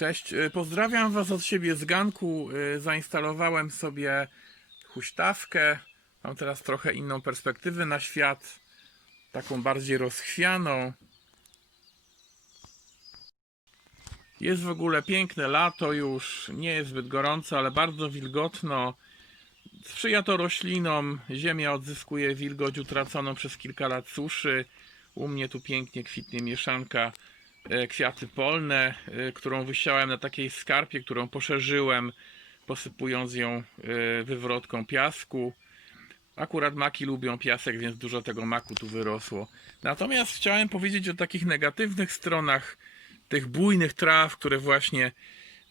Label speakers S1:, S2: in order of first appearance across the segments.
S1: Cześć, y, pozdrawiam Was od siebie z ganku. Y, Zainstalowałem sobie huśtawkę. Mam teraz trochę inną perspektywę na świat, taką bardziej rozchwianą. Jest w ogóle piękne lato już, nie jest zbyt gorąco, ale bardzo wilgotno. Sprzyja to roślinom, ziemia odzyskuje wilgoć utraconą przez kilka lat suszy. U mnie tu pięknie kwitnie mieszanka e, kwiaty polne, e, którą wysiałem na takiej skarpie, którą poszerzyłem, posypując ją e, wywrotką piasku. Akurat maki lubią piasek, więc dużo tego maku tu wyrosło. Natomiast chciałem powiedzieć o takich negatywnych stronach tych bujnych traw, które właśnie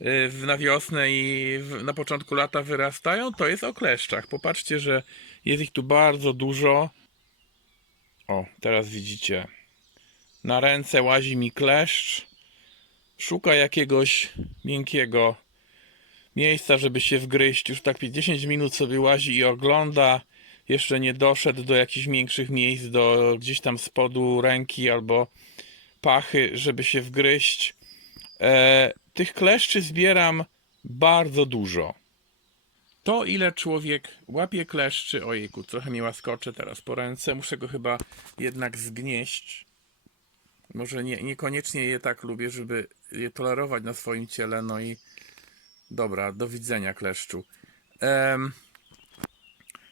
S1: e, na wiosnę i na początku lata wyrastają, to jest o kleszczach. Popatrzcie, że jest ich tu bardzo dużo. O, teraz widzicie. Na ręce łazi mi kleszcz. Szuka jakiegoś miękkiego miejsca, żeby się wgryźć. Już tak 10 minut sobie łazi i ogląda. Jeszcze nie doszedł do jakichś większych miejsc, do gdzieś tam spodu ręki albo pachy, żeby się wgryźć. E, tych kleszczy zbieram bardzo dużo. To ile człowiek łapie kleszczy, ojejku, trochę mi łaskocze teraz po ręce, muszę go chyba jednak zgnieść. Może nie, niekoniecznie je tak lubię, żeby je tolerować na swoim ciele, no i dobra, do widzenia kleszczu.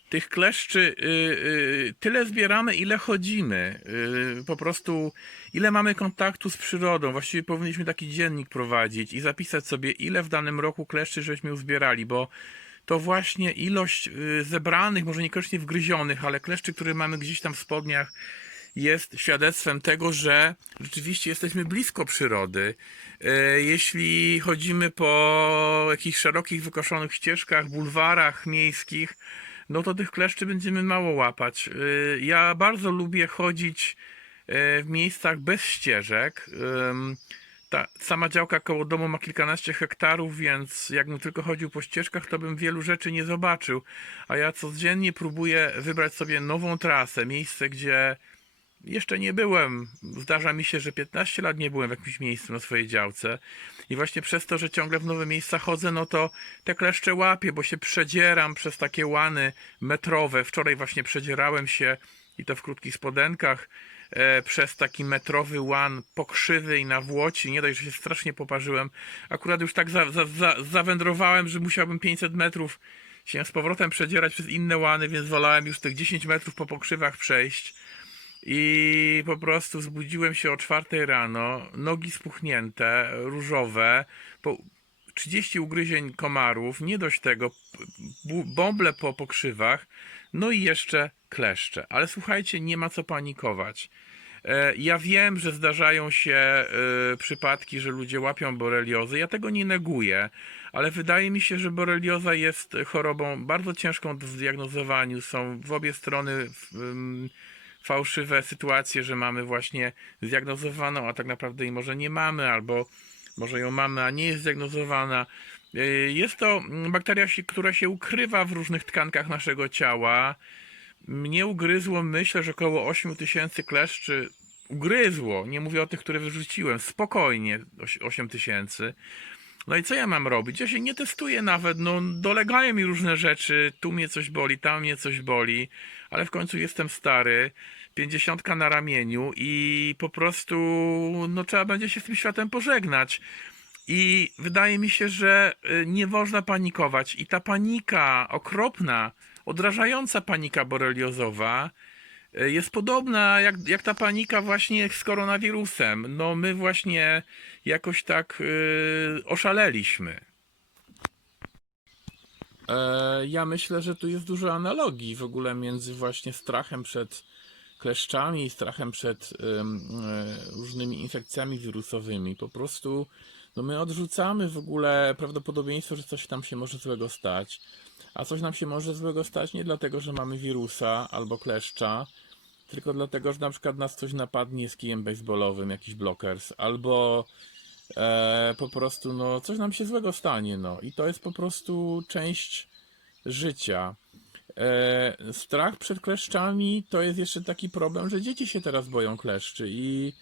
S1: Tych kleszczy y, y, tyle zbieramy, ile chodzimy. Y, po prostu ile mamy kontaktu z przyrodą. Właściwie powinniśmy taki dziennik prowadzić i zapisać sobie, ile w danym roku kleszczy żeśmy uzbierali, bo to właśnie ilość y, zebranych, może niekoniecznie wgryzionych, ale kleszczy, które mamy gdzieś tam w spodniach, jest świadectwem tego, że rzeczywiście jesteśmy blisko przyrody. E, Jeśli chodzimy po jakichś szerokich, wykoszonych ścieżkach, bulwarach miejskich, no to tych kleszczy będziemy mało łapać. E, Ja bardzo lubię chodzić e, w miejscach bez ścieżek. Ta sama działka koło domu ma kilkanaście hektarów, więc jakbym tylko chodził po ścieżkach, to bym wielu rzeczy nie zobaczył. A ja codziennie próbuję wybrać sobie nową trasę, miejsce, gdzie jeszcze nie byłem. Zdarza mi się, że 15 lat nie byłem w jakimś miejscu na swojej działce. I właśnie przez to, że ciągle w nowe miejsca chodzę, no to te kleszcze łapię, bo się przedzieram przez takie łany metrowe. Wczoraj właśnie przedzierałem się i to w krótkich spodenkach e, przez taki metrowy łan pokrzywy i na włoci. Nie dość, że się strasznie poparzyłem. Akurat już tak za, za, za, zawędrowałem, że musiałbym 500 metrów się z powrotem przedzierać przez inne łany, więc wolałem już tych 10 metrów po pokrzywach przejść. I po prostu zbudziłem się o czwartej rano, nogi spuchnięte, różowe, po 30 ugryzień komarów, nie dość tego, bąble po pokrzywach, no i jeszcze kleszcze. Ale słuchajcie, nie ma co panikować. E, Ja wiem, że zdarzają się e, przypadki, że ludzie łapią boreliozy. Ja tego nie neguję, ale wydaje mi się, że borelioza jest chorobą bardzo ciężką do zdiagnozowaniu. Są w obie strony fałszywe sytuacje, że mamy właśnie zdiagnozowaną, a tak naprawdę jej może nie mamy, albo może ją mamy, a nie jest zdiagnozowana. Y, Jest to bakteria, która się ukrywa w różnych tkankach naszego ciała. Mnie ugryzło, myślę, że około 8 tysięcy kleszczy. Ugryzło, nie mówię o tych, które wyrzuciłem, spokojnie 8 tysięcy. No i co ja mam robić? Ja się nie testuję nawet, no dolegają mi różne rzeczy, tu mnie coś boli, tam mnie coś boli, ale w końcu jestem stary, pięćdziesiątka na ramieniu i po prostu no trzeba będzie się z tym światem pożegnać. I wydaje mi się, że y, nie można panikować i ta panika okropna, odrażająca panika boreliozowa y, jest podobna jak, jak ta panika właśnie z koronawirusem. No my właśnie jakoś tak y, oszaleliśmy. E, ja myślę, że tu jest dużo analogii w ogóle między właśnie strachem przed kleszczami i strachem przed e, różnymi infekcjami wirusowymi. Po prostu no my odrzucamy w ogóle prawdopodobieństwo, że coś tam się może złego stać. A coś nam się może złego stać nie dlatego, że mamy wirusa albo kleszcza, tylko dlatego, że na przykład nas coś napadnie z kijem baseballowym, jakiś blockers, albo e, po prostu no coś nam się złego stanie, no i to jest po prostu część życia. E, strach przed kleszczami to jest jeszcze taki problem, że dzieci się teraz boją kleszczy i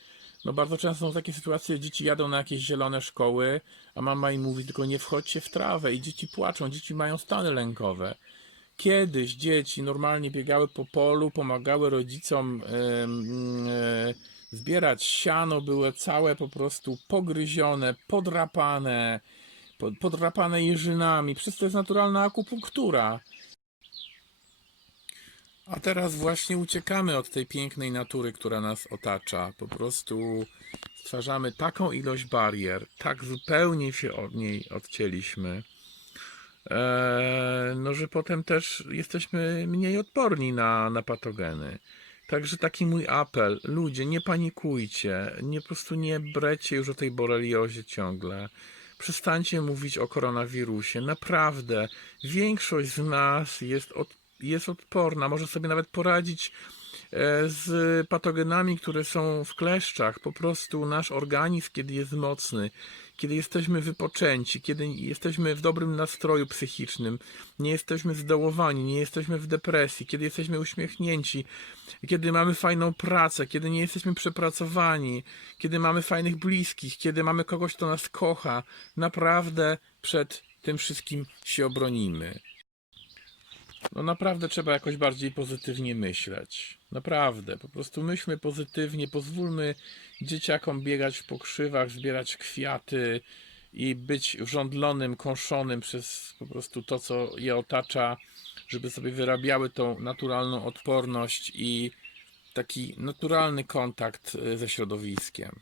S1: No bardzo często są takie sytuacje, dzieci jadą na jakieś zielone szkoły, a mama im mówi tylko nie wchodźcie w trawę i dzieci płaczą, dzieci mają stany lękowe. Kiedyś dzieci normalnie biegały po polu, pomagały rodzicom e, zbierać siano, były całe po prostu pogryzione, podrapane, pod- podrapane jeżynami. Przez to jest naturalna akupunktura. A teraz właśnie uciekamy od tej pięknej natury, która nas otacza. Po prostu stwarzamy taką ilość barier, tak zupełnie się od niej odcięliśmy, e, no że potem też jesteśmy mniej odporni na, na patogeny. Także taki mój apel, ludzie, nie panikujcie, nie po prostu nie brecie już o tej boreliozie ciągle. Przestańcie mówić o koronawirusie. Naprawdę, większość z nas jest, od, jest odporna, może sobie nawet poradzić e, z patogenami, które są w kleszczach. Po prostu nasz organizm, kiedy jest mocny, kiedy jesteśmy wypoczęci, kiedy jesteśmy w dobrym nastroju psychicznym, nie jesteśmy zdołowani, nie jesteśmy w depresji, kiedy jesteśmy uśmiechnięci, kiedy mamy fajną pracę, kiedy nie jesteśmy przepracowani, kiedy mamy fajnych bliskich, kiedy mamy kogoś, kto nas kocha, naprawdę przed tym wszystkim się obronimy. No naprawdę trzeba jakoś bardziej pozytywnie myśleć. Naprawdę, po prostu myślmy pozytywnie, pozwólmy dzieciakom biegać po krzywach, zbierać kwiaty i być żądlonym, kąszonym przez po prostu to, co je otacza, żeby sobie wyrabiały tą naturalną odporność i taki naturalny kontakt y, ze środowiskiem.